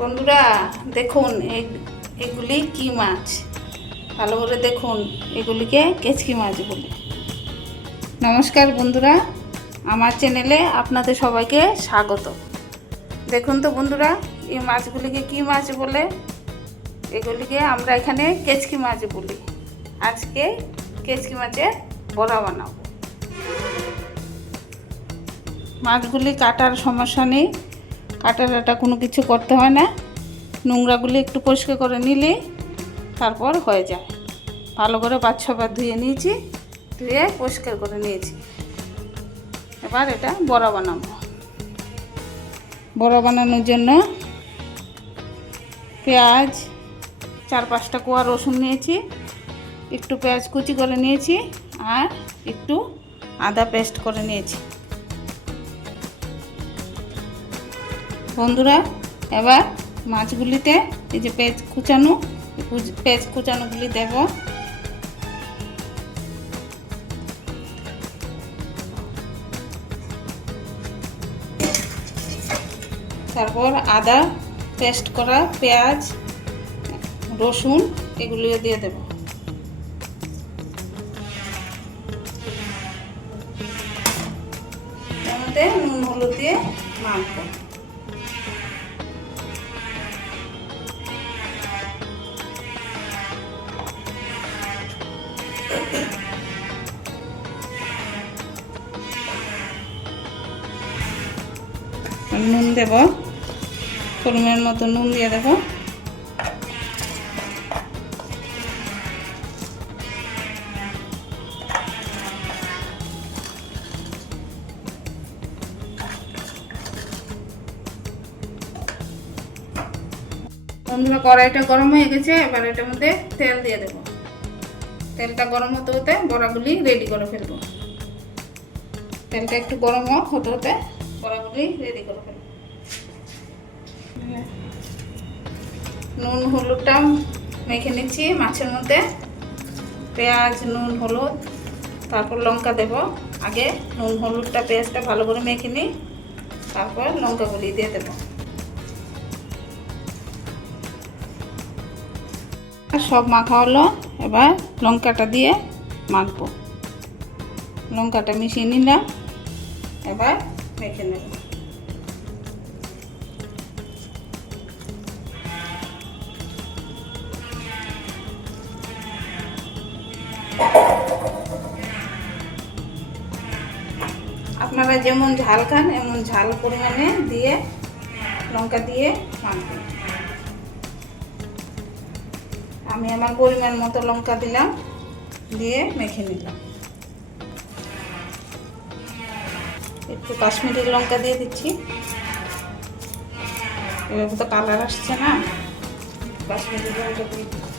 বন্ধুরা দেখুন এগুলি কি মাছ, ভালো করে দেখুন। এগুলিকে কেচকি মাছ বলি। নমস্কার বন্ধুরা, আমার চ্যানেলে আপনাদের সবাইকে স্বাগত। দেখুন তো বন্ধুরা, এই মাছগুলিকে কি মাছ বলে? এগুলিকে আমরা এখানে কেচকি মাছ বলি। আজকে কেচকি মাছের বড়া বানাবো। মাছগুলি কাটার সমস্যা নেই, কাটা কোনো কিছু করতে হয় না। নোংরাগুলি একটু পরিষ্কার করে নিলে তারপর হয়ে যায়। ভালো করে 5-6 বার ধুয়ে নিয়েছি, ধুয়ে পরিষ্কার করে নিয়েছি। এবার এটা বড়া বানাবো। বড়া বানানোর জন্য পেঁয়াজ 4-5টা কোয়া রসুন নিয়েছি, একটু পেঁয়াজ কুচি করে নিয়েছি, আর একটু আদা পেস্ট করে নিয়েছি। বন্ধুরা এবার মাছগুলিতে এই যে পেঁয়াজ কুচানোগুলি দেব। তারপর আদা পেস্ট করা, পেঁয়াজ, রসুন এগুলিও দিয়ে দেব। এর মধ্যে নুন হলুদ দিয়ে মাখবো। নুন দেব, পরিমাণ মতো নুন দিয়ে দেব। বন্ধুরা কড়াইটা গরম হয়ে গেছে, এবার এটার মধ্যে তেল দিয়ে দেব। তেলটা গরম হতে হতে বড়াগুলি রেডি করে ফেলবো। তেলটা একটু গরম হতে হতে বড়াগুলি রেডি করে ফেলবো। নুন হলুদটা মেখে নিচ্ছি মাছের মধ্যে। পেঁয়াজ, নুন, হলুদ, তারপর লঙ্কা দেব। আগে নুন হলুদটা পেঁয়াজটা ভালো করে মেখে নিই, তারপর লঙ্কাগুলি দিয়ে দেব। সব মাখা হলো, এবার লঙ্কাটা দিয়ে মাখবো। লঙ্কাটা মিশিয়ে নিলাম, এবার মেখে নেব। আপনারা যেমন ঝাল খান এমন ঝাল পরিমাণে দিয়ে লঙ্কা দিয়ে মাখবেন। আমি আমার পরিমাণ মতো লঙ্কা দিলাম, দিয়ে মেখে নিলাম। একটু কাশ্মীরি লঙ্কা দিয়ে দিচ্ছি, এভাবে তো কালার আসছে না, কাশ্মীরি লঙ্কা দিয়ে দিচ্ছি।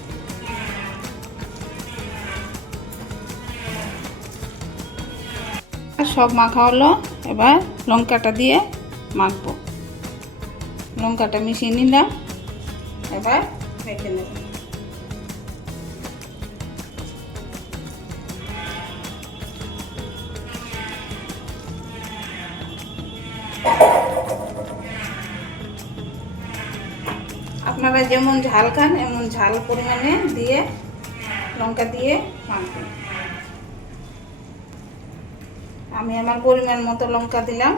সব মাখা হলো, এবার লঙ্কাটা দিয়ে মাখবো। লঙ্কাটা মিশিয়ে নিলাম, এবার মেখে নেব। আপনারা যেমন ঝাল খান এমন ঝাল পরিমাণে দিয়ে লঙ্কা দিয়ে মাখবেন। আমি আমার পরিমাণ মতো লঙ্কা দিলাম,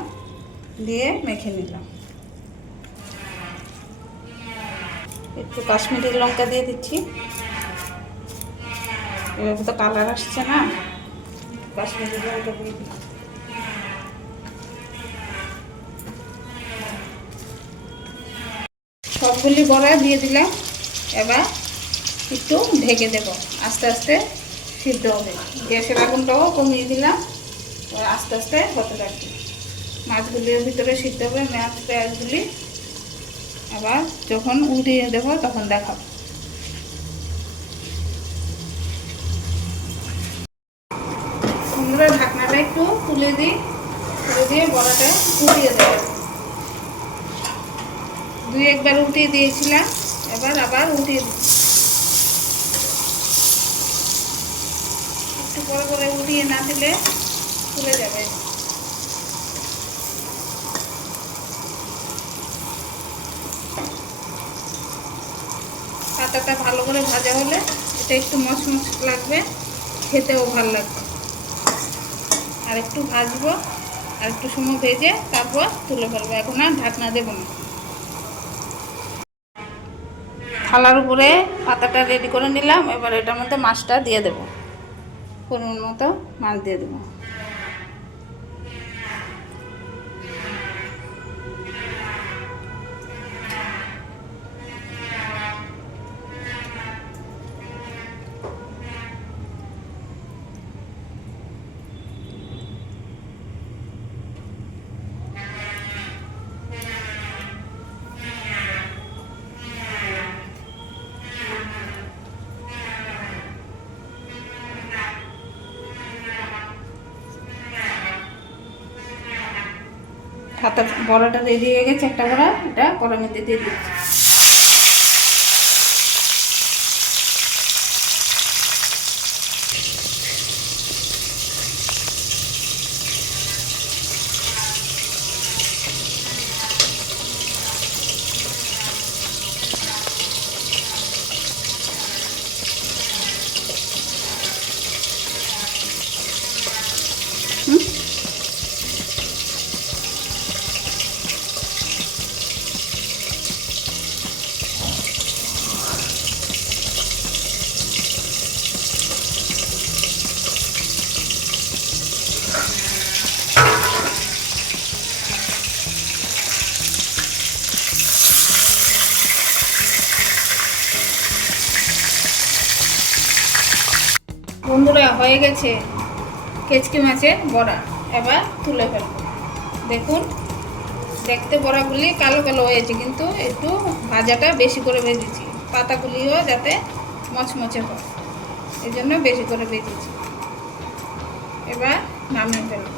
দিয়ে মেখে নিলাম। একটু কাশ্মীরি লঙ্কা দিয়ে দিচ্ছি, এভাবে তো কালার আসছে না, কাশ্মীরি লঙ্কা দিয়ে দিচ্ছি। সবগুলি বড়া দিয়ে দিলাম, এবার একটু ঢেকে দেব। আস্তে আস্তে সিদ্ধ হবে। গ্যাসের আগুনটাও কমিয়ে দিলাম, আস্তে আস্তে হতে থাকবে। মাছগুলির ভিতরে সিদ্ধ হবে মাছ পেঁয়াজগুলি। আবার যখন উঠিয়ে দেবো তখন দেখাবো। বন্ধুরা ঢাকনাটা একটু তুলে দিয়ে বড়াটা উঠিয়ে দেবো। 2-1 বার উঠিয়ে দিয়েছিলাম, এবার আবার উঠিয়ে দিচ্ছি। একটু বড় করে উঠিয়ে না দিলে খুলে যাবে। পাতাটা ভালো করে ভাজা হলে এটা একটু মচমচ লাগবে, খেতেও ভালো লাগবে। আর একটু ভাজবো, আর একটু সময় ভেজে তারপর তুলে ফেলবো। এখন আর ঢাকনা দেবো না। থালার উপরে পাতাটা রেডি করে নিলাম। এবার এটার মধ্যে মাছটা দিয়ে দেবো, পরিমাণ মতো মাছ দিয়ে দেবো। হাতা বড়াটা রেডি হয়ে গেছে, একটা বড়া এটা কড়ার মধ্যে দিয়ে দিচ্ছি। বন্ধুরা, হয়ে গেছে কেচকি মাছের বড়া। এবার তুলে ফেলবো। দেখুন, দেখতে বড়াগুলি কালো কালো হয়েছে, কিন্তু একটু ভাজাটা বেশি করে ভেজেছি, পাতাগুলিও যাতে মচমচে হয়, এই জন্য বেশি করে ভেজেছি। এবার নামিয়ে ফেলবো।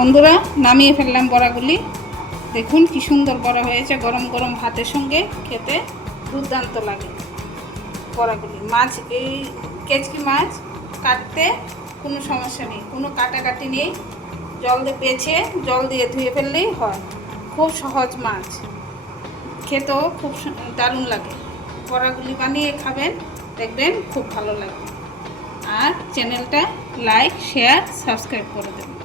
বন্ধুরা, নামিয়ে ফেললাম বড়াগুলি। দেখুন কি সুন্দর বড়া হয়েছে, গরম গরম ভাতের সঙ্গে খেতে দুর্দান্ত লাগে বড়াগুলি। মাছ, এই কেচকি মাছ কাটতে কোনো সমস্যা নেই, কোনো কাটাকাটি নেই। জল দিয়ে বেছে জল দিয়ে ধুয়ে ফেললেই হয়। খুব সহজ মাছ, খেতেও খুব দারুণ লাগে। বড়াগুলি বানিয়ে খাবেন, দেখবেন খুব ভালো লাগবে। আর চ্যানেলটা লাইক, শেয়ার, সাবস্ক্রাইব করে দেবেন।